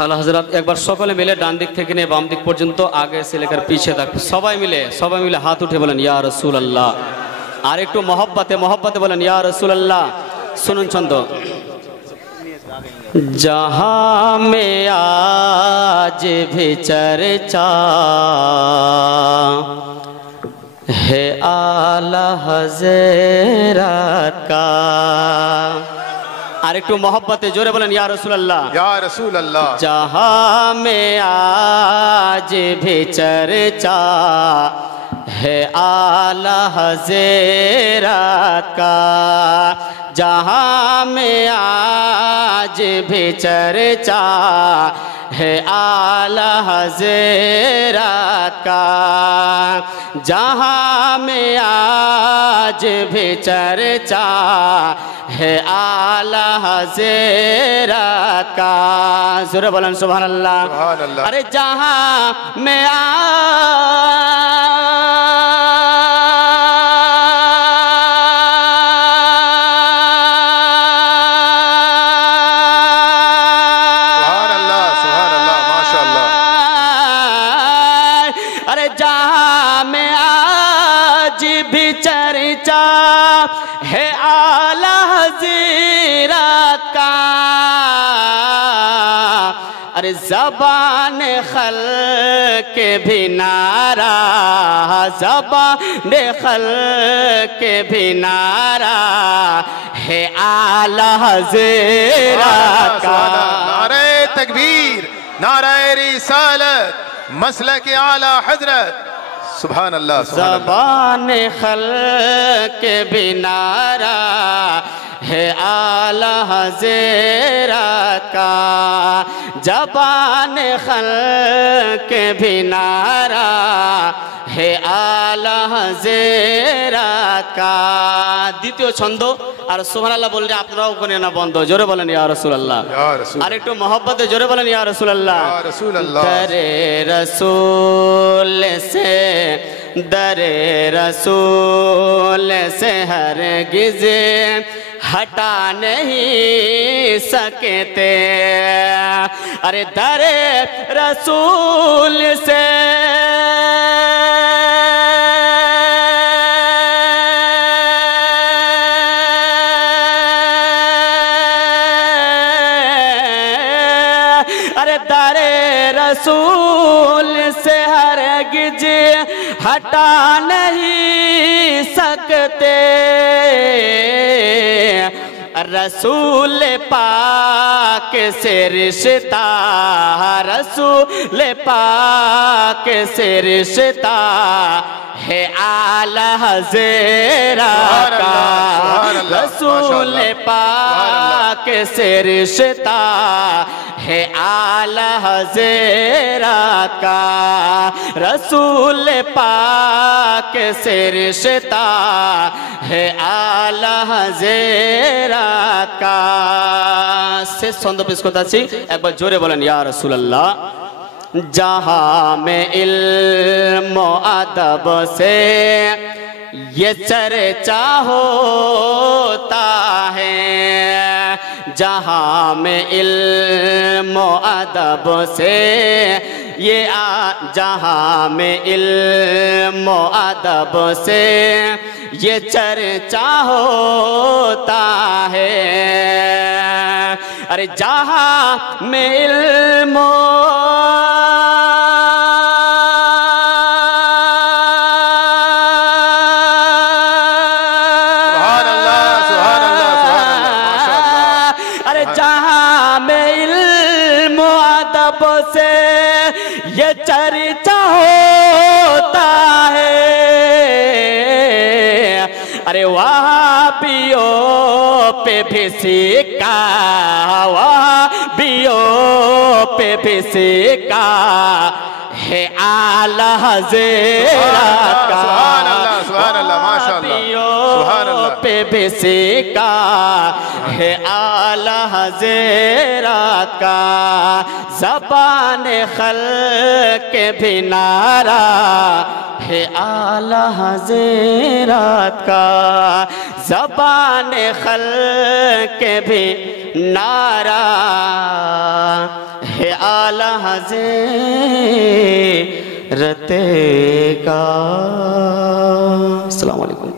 আল্লাহ হযরত একবার সকলে মিলে ডান দিক থেকে নিয়ে বাম দিক পর্যন্ত আগে से लेकर पीछे तक সবাই মিলে হাত উঠে বলেন ইয়া রাসূলুল্লাহ। আর একটু मोहब्बते বলেন ইয়া রাসূলুল্লাহ। শুনুন ছন্দ। जहाँ में आज भी चर्चा है आला हज़रत का। और एक मोहब्बत जोरे बोलें या रसूल अल्लाह। या रसूल अल्लाह। जहाँ में आज भी चर्चा है आला हज़रत का। जहाँ में आज भी चर्चा है आला हज़रत का। जहाँ में आज भी चर्चा है आला हज़रत का। ज़ोरे बोलें सुभान अल्लाह। अरे जहाँ में है आला हज़रत का। अरे ज़बान ख़ल्क़ भी नारा, ज़बान ख़ल्क़ भी नारा है आला हज़रत का। नारे तकबीर, नारे रिसालत, मसलक आला हज़रत। सुभान अल्लाह। ज़बान ख़ल्क़ भी नारा है आला हज़रत का। ज़बान ख़ल्क़ भी नारा है आला हज़रत का। দ্বিতীয় ছন্দ। আর সুবহানাল্লাহ বললে আপনারাও কোনে না বন্ধ। জোরে বলেন ইয়া রাসূলুল্লাহ। আর একটু मोहब्बते জোরে বলেন ইয়া রাসূলুল্লাহ। ইয়া রাসূলুল্লাহ। দরে রসূল से दरे रसूल से हरगिज़ हटा नहीं सकते। अरे दरे रसूल से अरे दरे रसूल से हरगिज़ हटा नहीं सकते। रसूल पाक से रिश्ता, रसूल पाक से रिश्ता है आला हज़रत का। रसूल पाक से रिश्ता है आला हज़रत का। रसूल पाक से रिश्ता है आला हज़रत का। शेष छंद पेश करতেছি একবার জোরে বলেন ইয়া রাসূলুল্লাহ। जहाँ में इल्म अदब से ये चर्चा होता है। जहाँ में इल्म अदब से ये जहाँ में इल्म अदब से ये चर्चा होता है। अरे जहाँ में इल्म से ये चर्चा होता है। अरे वहाबियों पे भी सिक्का, वहाबियों पे भी सिक्का है आला हज़रत का। सुभान अल्लाह, सुभान अल्लाह, माशाअल्लाह। सुभान अल्लाह। पे भी सिक्का है आला हज़रत का। ज़बान ख़ल्क़ भी नारा है आला हज़रत का। ज़बान ख़ल्क़ भी नारा है आला हज़रत का। अस्सलामु अलैकुम।